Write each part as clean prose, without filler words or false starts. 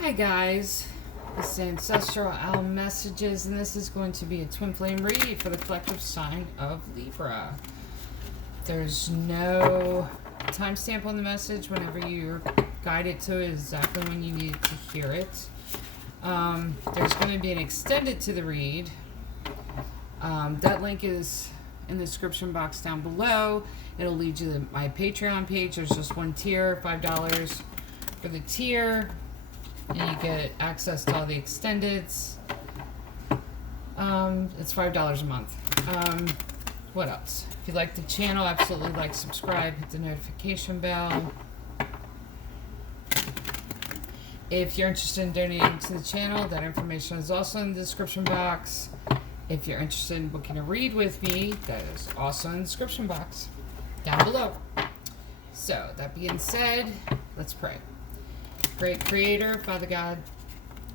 Hi guys, this is Ancestral Owl Messages, and this is going to be a twin flame read for the collective sign of Libra. There's no timestamp on the message. Whenever you're guided to it, exactly when you need to hear it. There's going to be an extended to the read. That link is in the description box down below. It'll lead you to my Patreon page. There's just one tier, $5 for the tier. And you get access to all the extendeds. It's $5 a month. What else? If you like the channel, absolutely like, subscribe, hit the notification bell. If you're interested in donating to the channel, that information is also in the description box. If you're interested in booking a read with me, that is also in the description box down below. So, that being said, let's pray. Great Creator, Father God,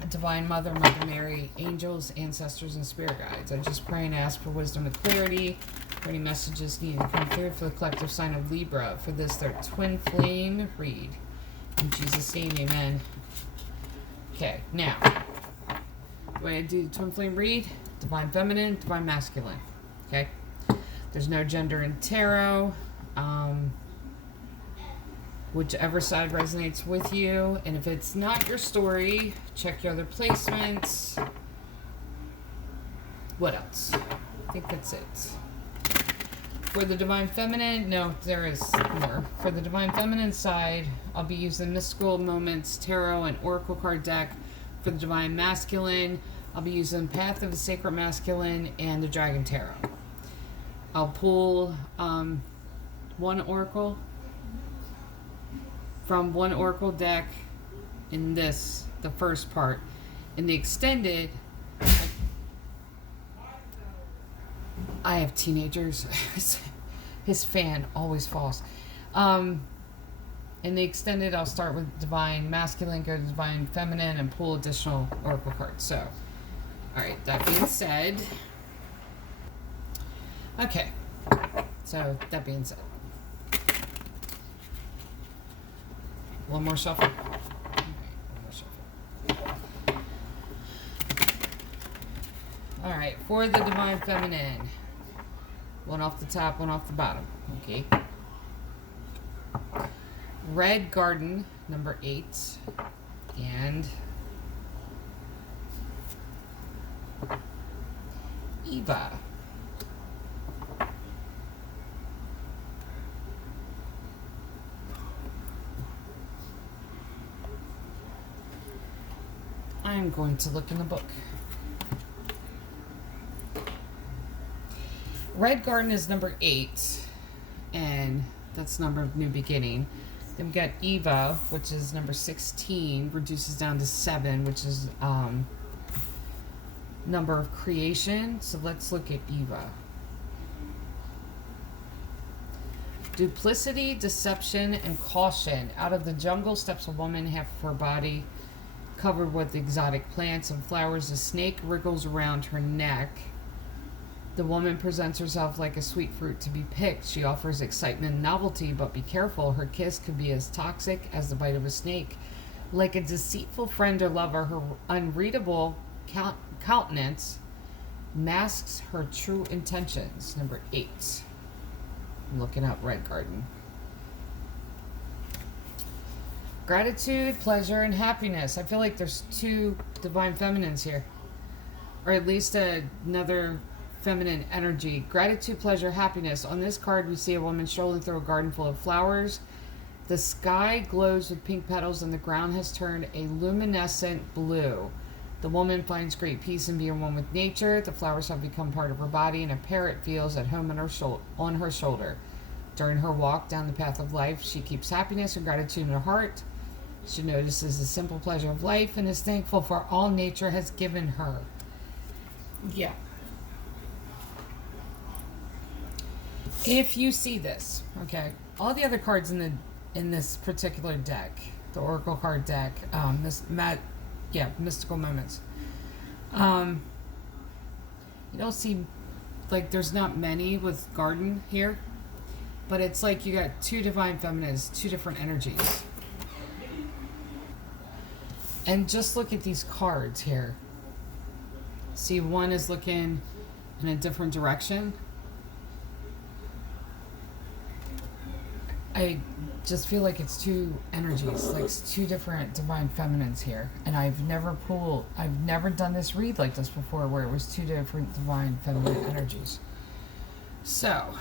Divine Mother, Mother Mary, angels, ancestors, and spirit guides, I just pray and ask for wisdom and clarity for any messages needed to come through for the collective sign of Libra for this, their twin flame read. In Jesus' name, amen. Okay, now, the way I do the twin flame read, Divine Feminine, Divine Masculine. Okay? There's no gender in tarot. Whichever side resonates with you. And if it's not your story, check your other placements. What else? I think that's it. For the Divine Feminine, no, there is more. For the Divine Feminine side, I'll be using Mystical Moments Tarot and Oracle card deck. For the Divine Masculine, I'll be using Path of the Sacred Masculine and the Dragon Tarot. I'll pull one Oracle from one Oracle deck in this, the first part. In the extended, I have teenagers. His fan always falls. In the extended, I'll start with Divine Masculine, go to Divine Feminine, and pull additional Oracle cards. So, alright, that being said. Okay. So, that being said. One more shuffle. Okay, one more shuffle. Alright, for the Divine Feminine. One off the top, one off the bottom. Okay. Red Garden, number 8. And Eva. I'm going to look in the book. Red Garden is number 8, and that's number of new beginning. Then we got Eva, which is number 16, reduces down to 7, which is number of creation. So let's look at Eva. Duplicity, deception, and caution. Out of the jungle steps a woman, half of her body covered with exotic plants and flowers. A snake wriggles around her neck. The woman presents herself like a sweet fruit to be picked. She offers excitement and novelty, but be careful. Her kiss could be as toxic as the bite of a snake. Like a deceitful friend or lover, her unreadable countenance masks her true intentions. Number 8. I'm looking up Red Garden. Gratitude, pleasure, and happiness. I feel like there's 2 Divine Feminines here. Or at least another feminine energy. Gratitude, pleasure, happiness. On this card, we see a woman strolling through a garden full of flowers. The sky glows with pink petals and the ground has turned a luminescent blue. The woman finds great peace in being one with nature. The flowers have become part of her body and a parrot feels at home on her shoulder. During her walk down the path of life, she keeps happiness and gratitude in her heart. She notices the simple pleasure of life and is thankful for all nature has given her. Yeah. If you see this, okay, all the other cards in this particular deck, the Oracle card deck, Mystical Moments. You don't see, like, there's not many with Garden here, but it's like you got 2 Divine Feminines, 2 different energies. And just look at these cards here. See, one is looking in a different direction. I just feel like it's two energies, like it's two different divine feminines here. And I've never done this read like this before where it was two different divine feminine energies. So,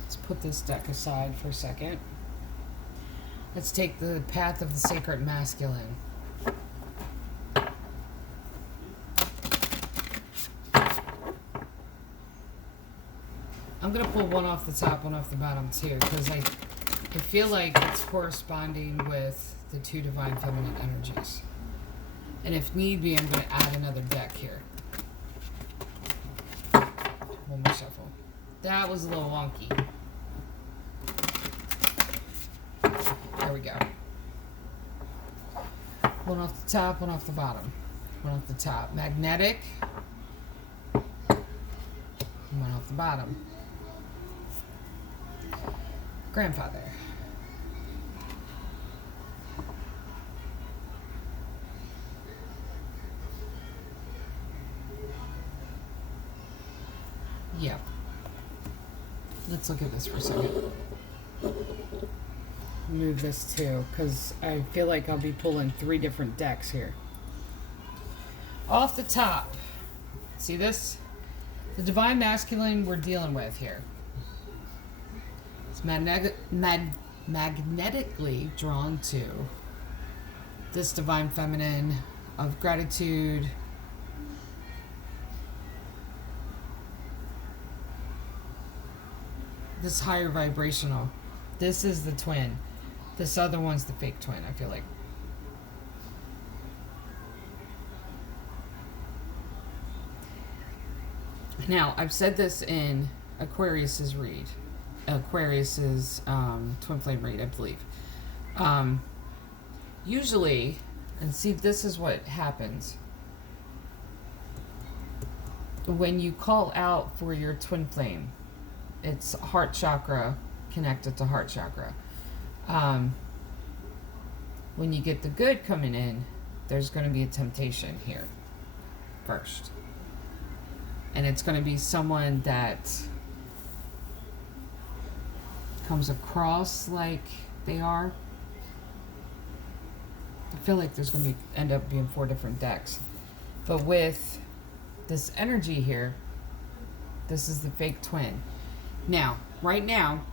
let's put this deck aside for a second. Let's take the path of the sacred masculine. I'm going to pull one off the top, one off the bottom too, because I feel like it's corresponding with the two divine feminine energies. And if need be, I'm going to add another deck here. One more shuffle. That was a little wonky. There we go. One off the top, one off the bottom. One off the top. Magnetic. One off the bottom. Grandfather. Yep. Let's look at this for a second. Move this too, because I feel like I'll be pulling 3 different decks here. Off the top, see this? The divine masculine we're dealing with here. It's magnetically drawn to this divine feminine of gratitude, this higher vibrational. This is the twin. This other one's the fake twin, I feel like. Now, I've said this in Aquarius's read. Aquarius's twin flame read, I believe. Usually, and see, this is what happens. When you call out for your twin flame, it's heart chakra connected to heart chakra. When you get the good coming in, there's going to be a temptation here first. And it's going to be someone that comes across like they are. I feel like there's going to end up being 4 different decks. But with this energy here, this is the fake twin. Now, right now,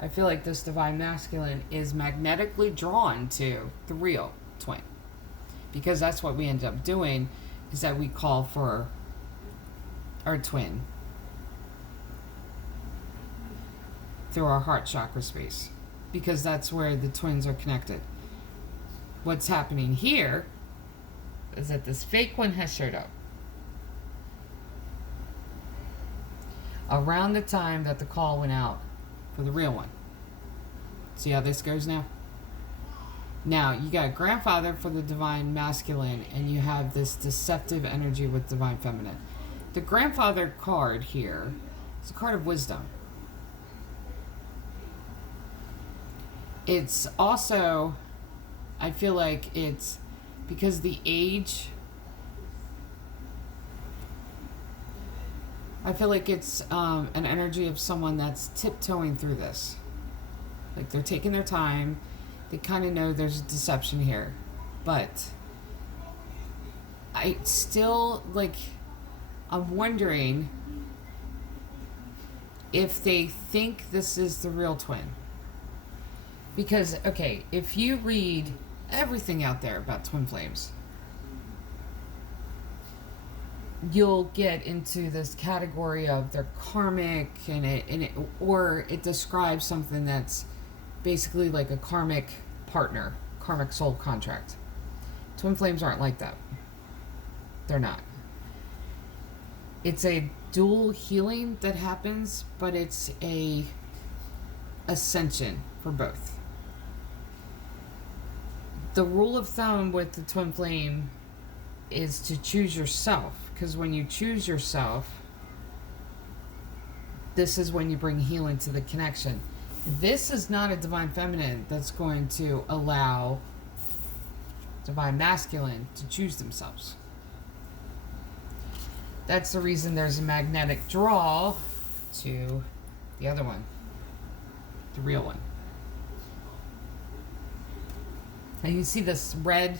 I feel like this divine masculine is magnetically drawn to the real twin. Because that's what we end up doing, is that we call for our twin through our heart chakra space. Because that's where the twins are connected. What's happening here is that this fake one has showed up around the time that the call went out for the real one. See how this goes now? Now, you got a grandfather for the divine masculine, and you have this deceptive energy with divine feminine. The grandfather card here is a card of wisdom. It's also, I feel like it's because the age, I feel like it's an energy of someone that's tiptoeing through this. Like they're taking their time. They kind of know there's a deception here. But I still, like, I'm wondering if they think this is the real twin. Because, okay, if you read everything out there about twin flames, you'll get into this category of they're karmic, or it describes something that's basically like a karmic partner, karmic soul contract. Twin flames aren't like that. They're not. It's a dual healing that happens, but it's a ascension for both. The rule of thumb with the twin flame is to choose yourself, because when you choose yourself, this is when you bring healing to the connection. This is not a divine feminine that's going to allow divine masculine to choose themselves. That's the reason there's a magnetic draw to the other one, the real one. And you see this red?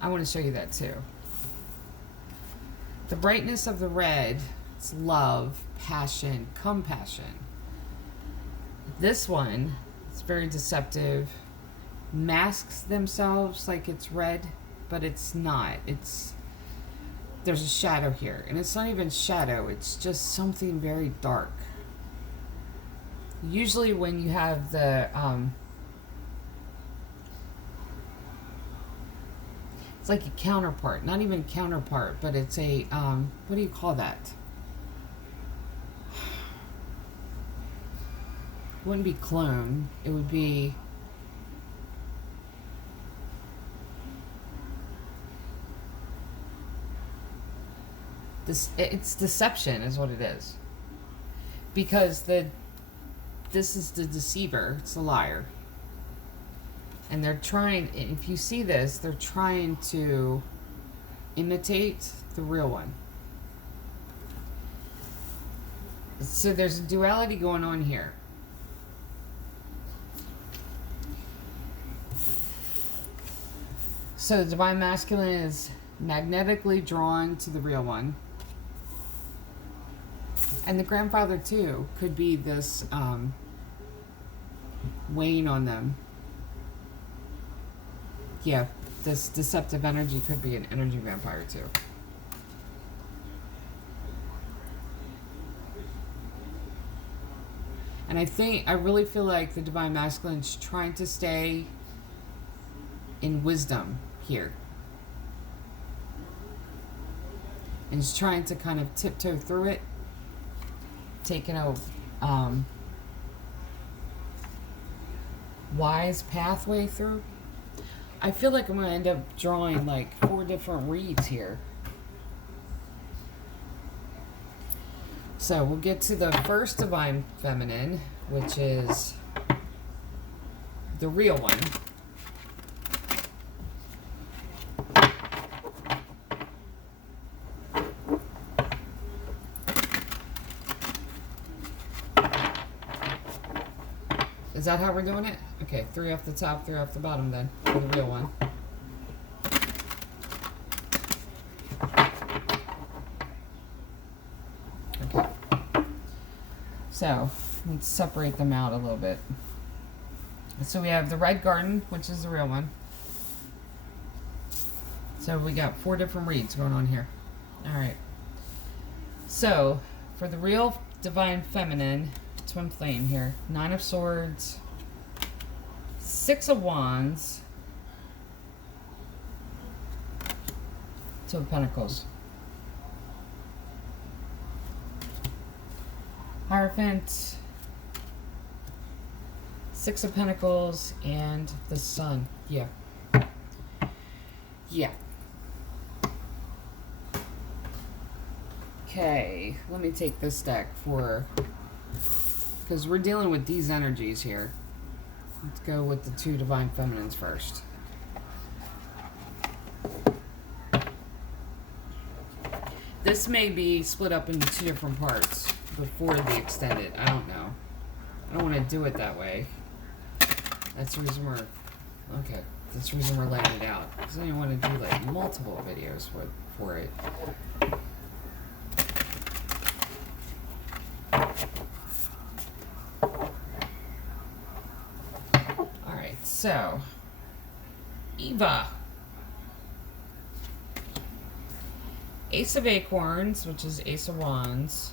I want to show you that too. The brightness of the red, it's love, passion, compassion. This one, it's very deceptive, masks themselves like it's red, but it's not. There's a shadow here, and it's not even shadow, it's just something very dark. Usually when you have the it's like a counterpart, not even counterpart, but it's a what do you call that? It wouldn't be clone, it would be it's deception is what it is. Because this is the deceiver, it's a liar. And they're trying, if you see this, they're trying to imitate the real one. So there's a duality going on here. So the divine masculine is magnetically drawn to the real one. And the grandfather too could be this weighing on them. Yeah, this deceptive energy could be an energy vampire too. And I really feel like the divine masculine is trying to stay in wisdom here. And is trying to kind of tiptoe through it. Taking a wise pathway through. I feel like I'm going to end up drawing like 4 different reads here. So we'll get to the first divine feminine, which is the real one. Is that how we're doing it? Okay, 3 off the top, 3 off the bottom then, for the real one. Okay. So, let's separate them out a little bit. So we have the red garden, which is the real one. So we got 4 different reads going on here. Alright. So, for the real divine feminine, twin flame here, 9 of swords, 6 of wands, 2 of pentacles, Hierophant, 6 of pentacles, and the sun. Yeah. Okay, let me take this deck because we're dealing with these energies here. Let's go with the 2 divine feminines first. This may be split up into 2 different parts before the extended. I don't know. I don't want to do it that way. That's the reason that's the reason we're laying it out. Because I didn't want to do like multiple videos for it. So, Eva. Ace of Acorns, which is Ace of Wands.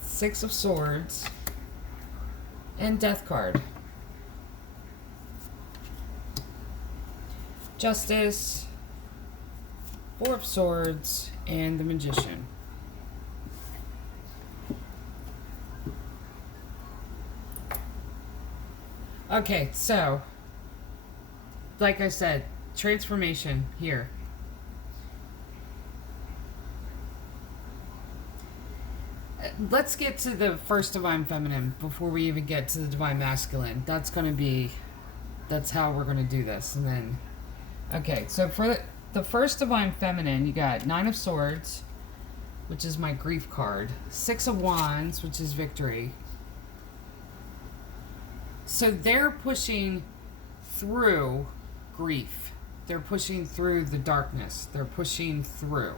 6 of Swords. And Death card. Justice. 4 of Swords. And the Magician. Okay, so, like I said, transformation here. let's get to the first divine feminine before we even get to the divine masculine. That's how we're going to do this. And then, okay, so for the first divine feminine, you got 9 of Swords, which is my grief card. 6 of Wands, which is victory. So they're pushing through grief. They're pushing through the darkness. They're pushing through.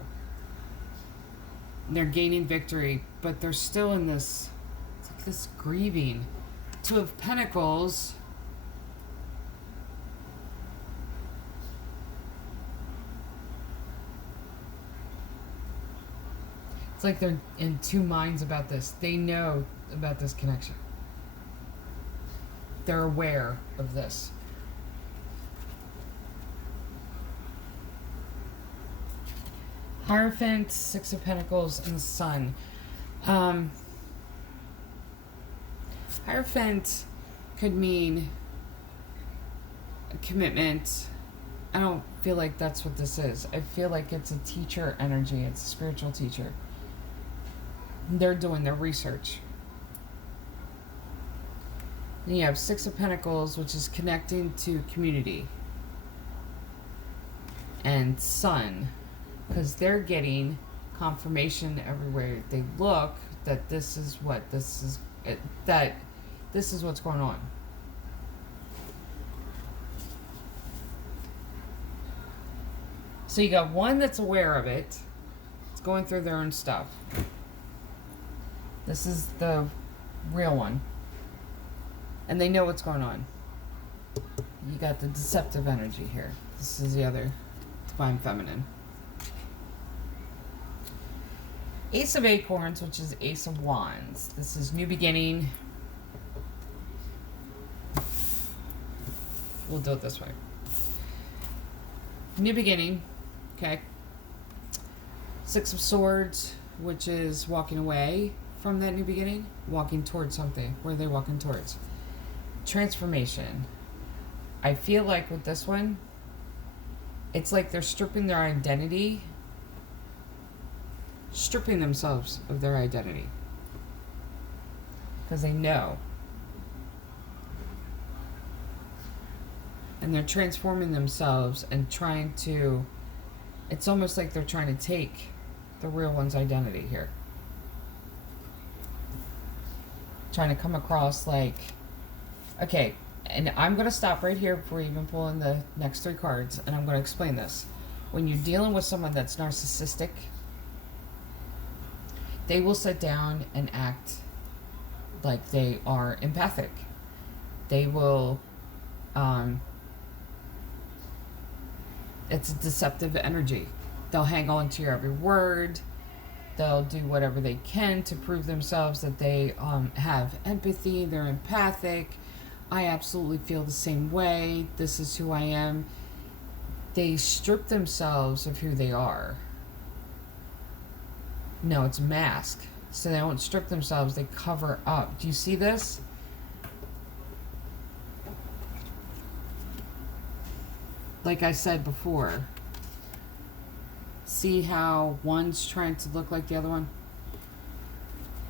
They're gaining victory, but they're still in this, it's like this grieving. 2 of Pentacles. It's like they're in two minds about this. They know about this connection. They're aware of this. Hierophant, 6 of Pentacles, and the Sun. Hierophant could mean a commitment. I don't feel like that's what this is. I feel like it's a teacher energy. It's a spiritual teacher. They're doing their research. And you have 6 of Pentacles, which is connecting to community. And Sun, because they're getting confirmation everywhere they look that this is what's going on. So you got one that's aware of it. It's going through their own stuff. This is the real one. And they know what's going on. You got the deceptive energy here. This is the other divine feminine. Ace of Acorns, which is Ace of Wands. This is new beginning. We'll do it this way. New beginning. Okay. 6 of Swords, which is walking away from that new beginning. Walking towards something. Where are they walking towards? Transformation. I feel like with this one, it's like they're stripping their identity. Stripping themselves of their identity. Because they know. And they're transforming themselves and trying to... It's almost like they're trying to take the real one's identity here. Trying to come across like... Okay, and I'm going to stop right here before we even pull in the next 3 cards. And I'm going to explain this. When you're dealing with someone that's narcissistic... They will sit down and act like they are empathic. They will, it's a deceptive energy. They'll hang on to your every word. They'll do whatever they can to prove themselves that they have empathy. They're empathic. I absolutely feel the same way. This is who I am. They strip themselves of who they are. No, it's a mask. So they don't strip themselves, they cover up. Do you see this? Like I said before. See how one's trying to look like the other one?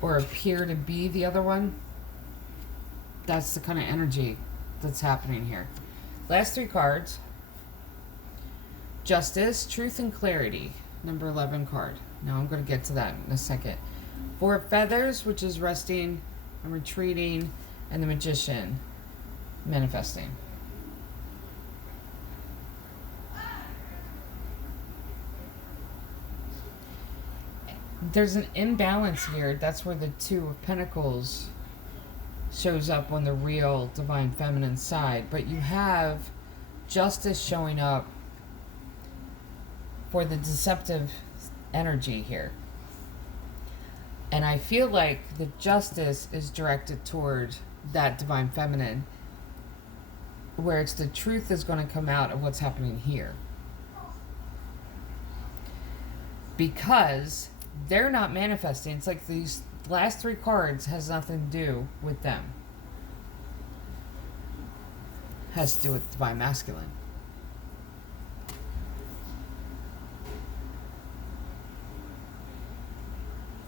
Or appear to be the other one? That's the kind of energy that's happening here. Last 3 cards. Justice, Truth, and Clarity. Number 11 card. Now I'm going to get to that in a second. 4 of Feathers, which is resting and retreating, and the Magician, manifesting. There's an imbalance here. That's where the 2 of Pentacles shows up on the real divine feminine side. But you have Justice showing up for the deceptive energy here. And I feel like the Justice is directed toward that divine feminine, where it's the truth is going to come out of what's happening here. Because they're not manifesting. It's like these last 3 cards has nothing to do with them. Has to do with divine masculine.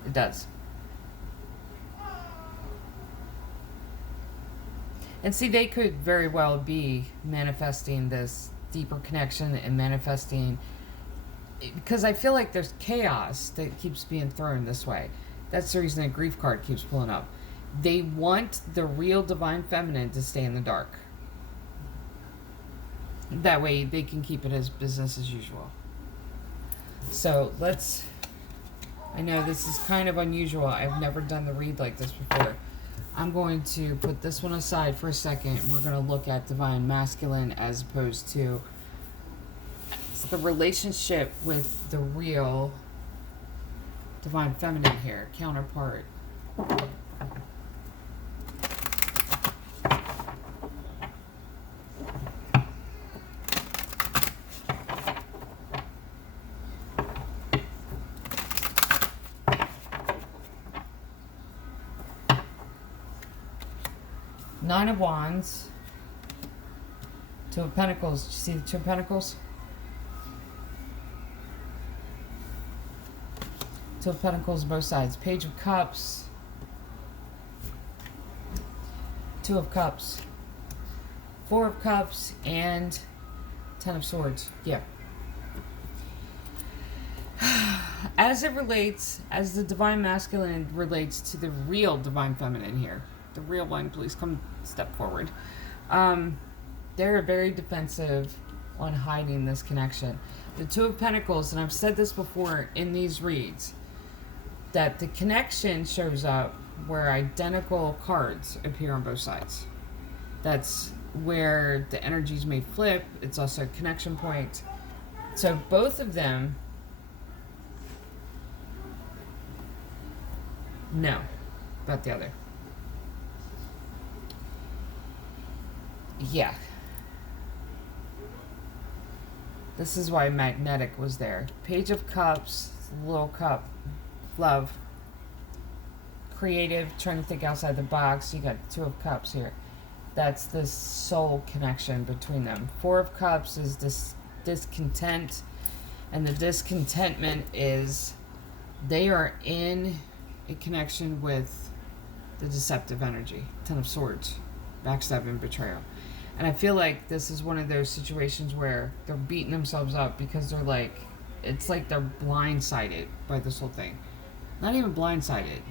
It does. And see, they could very well be manifesting this deeper connection and manifesting, because I feel like there's chaos that keeps being thrown this way. That's the reason the grief card keeps pulling up. They want the real divine feminine to stay in the dark. That way they can keep it as business as usual. So let's, I know this is kind of unusual. I've never done the read like this before. I'm going to put this one aside for a second. We're going to look at divine masculine as opposed to the relationship with the real divine feminine here, counterpart. Nine of Wands, Two of Pentacles. Do you see the Two of Pentacles? Two of Pentacles, both sides. Page of Cups, Two of Cups, Four of Cups, and Ten of Swords. Yeah. As it relates, as the divine masculine relates to the real divine feminine here, the real one, please come step forward. They're very defensive on hiding this connection. The Two of Pentacles, and I've said this before in these reads, that the connection shows up where identical cards appear on both sides. That's where the energies may flip. It's also a connection point. So both of them know about the other. Yeah. This is why magnetic was there. Page of Cups, little cup, love, creative, trying to think outside the box. You got Two of Cups here. That's the soul connection between them. Four of Cups is this discontent, and the discontentment is they are in a connection with the deceptive energy. Ten of Swords, backstabbing, betrayal. And I feel like this is one of those situations where they're beating themselves up because they're like, it's like they're blindsided by this whole thing. Not even blindsided.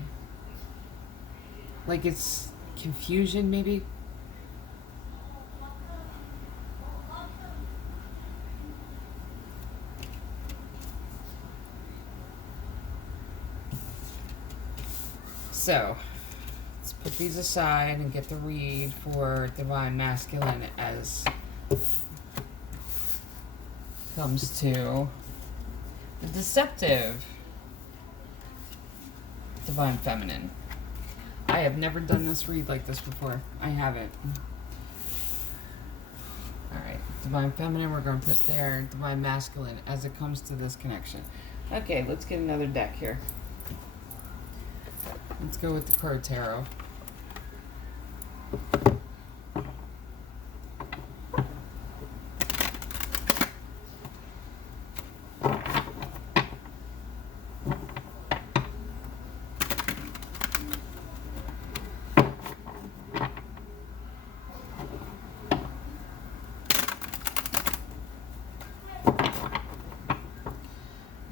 Like it's confusion, maybe. So, let's put these aside and get the read for divine masculine as comes to the deceptive divine feminine. I have never done this read like this before. I haven't. Alright, divine feminine we're going to put there, divine masculine as it comes to this connection. Okay, let's get another deck here. Let's go with the Crow Tarot.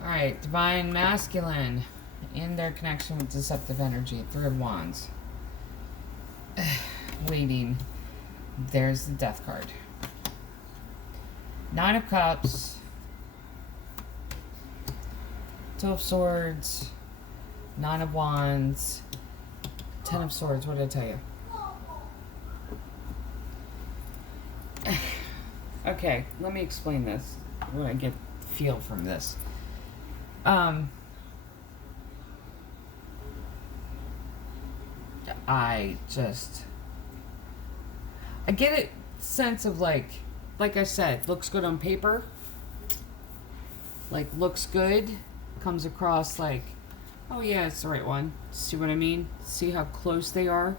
Alright, divine masculine in their connection with deceptive energy. Three of Wands. Waiting. There's the Death card. Nine of Cups. Two of Swords. Nine of Wands. Ten of Swords. What did I tell you? Okay, let me explain this. What I get feel from this. I get a sense of like I said, looks good on paper. Like looks good, comes across like, oh yeah, it's the right one. See what I mean? See how close they are?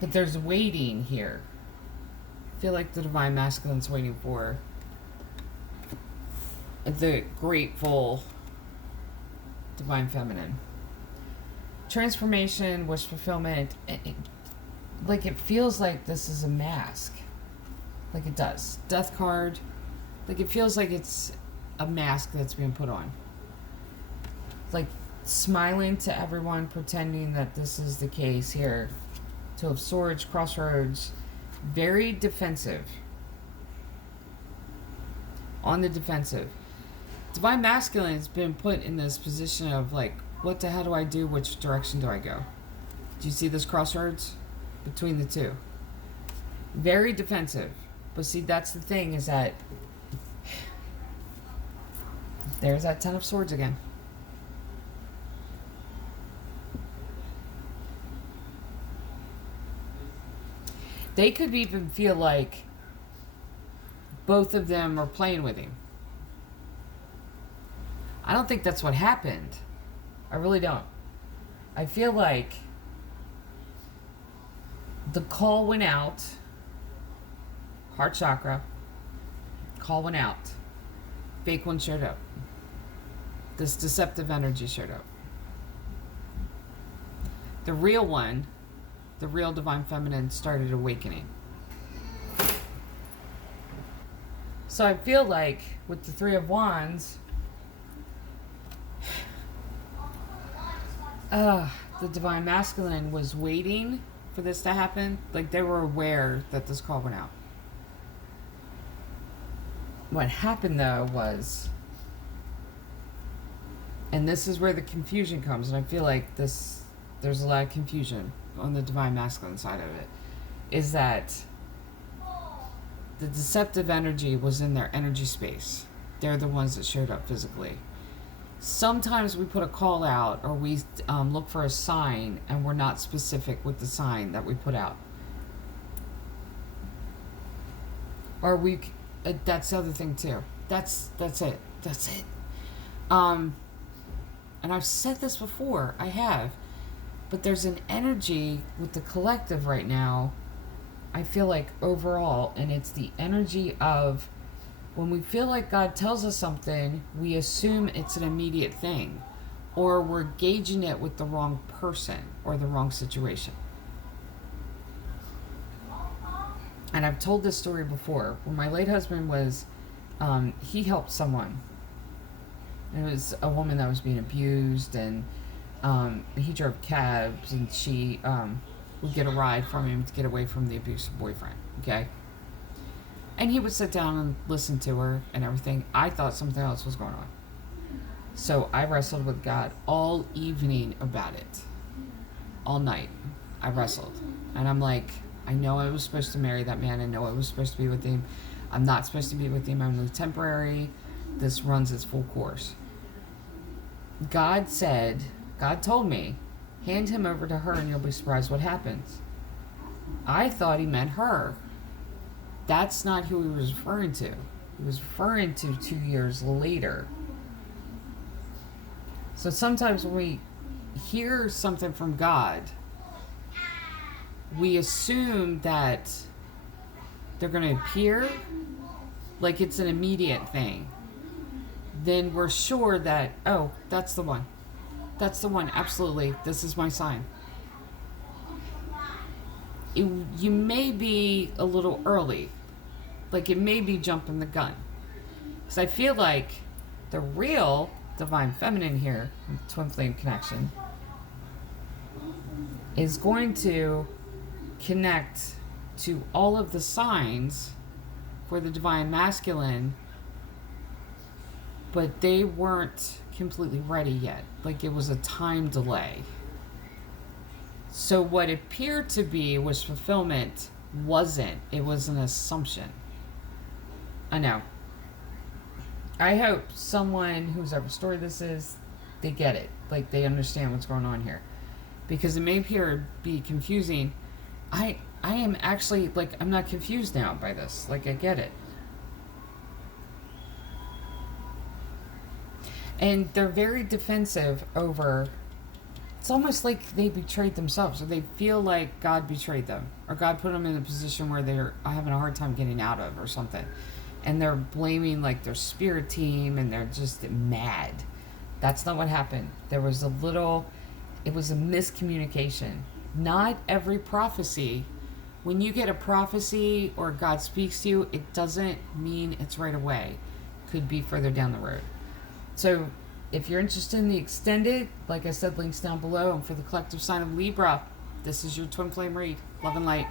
But there's waiting here. I feel like the divine masculine's waiting for the grateful Divine Feminine. Transformation, wish fulfillment. Like, it feels like this is a mask. Like it does. Death card. Like, it feels like it's a mask that's being put on. Like, smiling to everyone, pretending that this is the case here. Two of Swords, Crossroads. Very defensive. On the defensive. Divine Masculine has been put in this position of, like, what the hell do I do? Which direction do I go? Do you see this crossroads between the two? Very defensive. But see, that's the thing, is that there's that Ten of Swords again. They could even feel like both of them are playing with him. I don't think that's what happened. I really don't. I feel like the call went out. Heart chakra. Call went out. Fake one showed up. This deceptive energy showed up. The real one, the real Divine Feminine, started awakening. So I feel like with the Three of Wands, the Divine Masculine was waiting for this to happen. Like, they were aware that this call went out. What happened, though, was, and this is where the confusion comes, and I feel like there's a lot of confusion on the Divine Masculine side of it, is that the deceptive energy was in their energy space. They're the ones that showed up physically. Sometimes we put a call out, or we look for a sign, and we're not specific with the sign that we put out. Or we, that's the other thing too. That's it. And I've said this before, I have. But there's an energy with the collective right now, I feel like, overall, and it's the energy of, when we feel like God tells us something, we assume it's an immediate thing, or we're gauging it with the wrong person or the wrong situation. And I've told this story before. When my late husband was, he helped someone. It was a woman that was being abused, and he drove cabs, and she would get a ride from him to get away from the abusive boyfriend, okay? And he would sit down and listen to her and everything. I thought something else was going on. So I wrestled with God all evening about it. All night. I wrestled. And I'm like, I know I was supposed to marry that man. I know I was supposed to be with him. I'm not supposed to be with him. I'm only temporary. This runs its full course. God told me, hand him over to her and you'll be surprised what happens. I thought he meant her. That's not who he was referring to. He was referring to 2 years later. So sometimes when we hear something from God, we assume that they're going to appear like it's an immediate thing. Then we're sure that, oh, that's the one. That's the one. Absolutely. This is my sign. You may be a little early. Like, it may be jumping the gun. Because I feel like the real Divine Feminine here, Twin Flame connection, is going to connect to all of the signs for the Divine Masculine, but they weren't completely ready yet. Like, it was a time delay. So what appeared to be was fulfillment wasn't. It was an assumption. I know. I hope someone whose ever story this is, they get it. Like, they understand what's going on here. Because it may appear to be confusing. I am actually, like, I'm not confused now by this. Like, I get it. And they're very defensive over, it's almost like they betrayed themselves, or they feel like God betrayed them, or God put them in a position where they're having a hard time getting out of, or something. And they're blaming, like, their spirit team, and they're just mad. That's not what happened. There was it was a miscommunication. Not every prophecy, when you get a prophecy or God speaks to you, it doesn't mean it's right away. Could be further down the road. So if you're interested in the extended, like I said, links down below. And for the collective sign of Libra, this is your twin flame read. Love and light.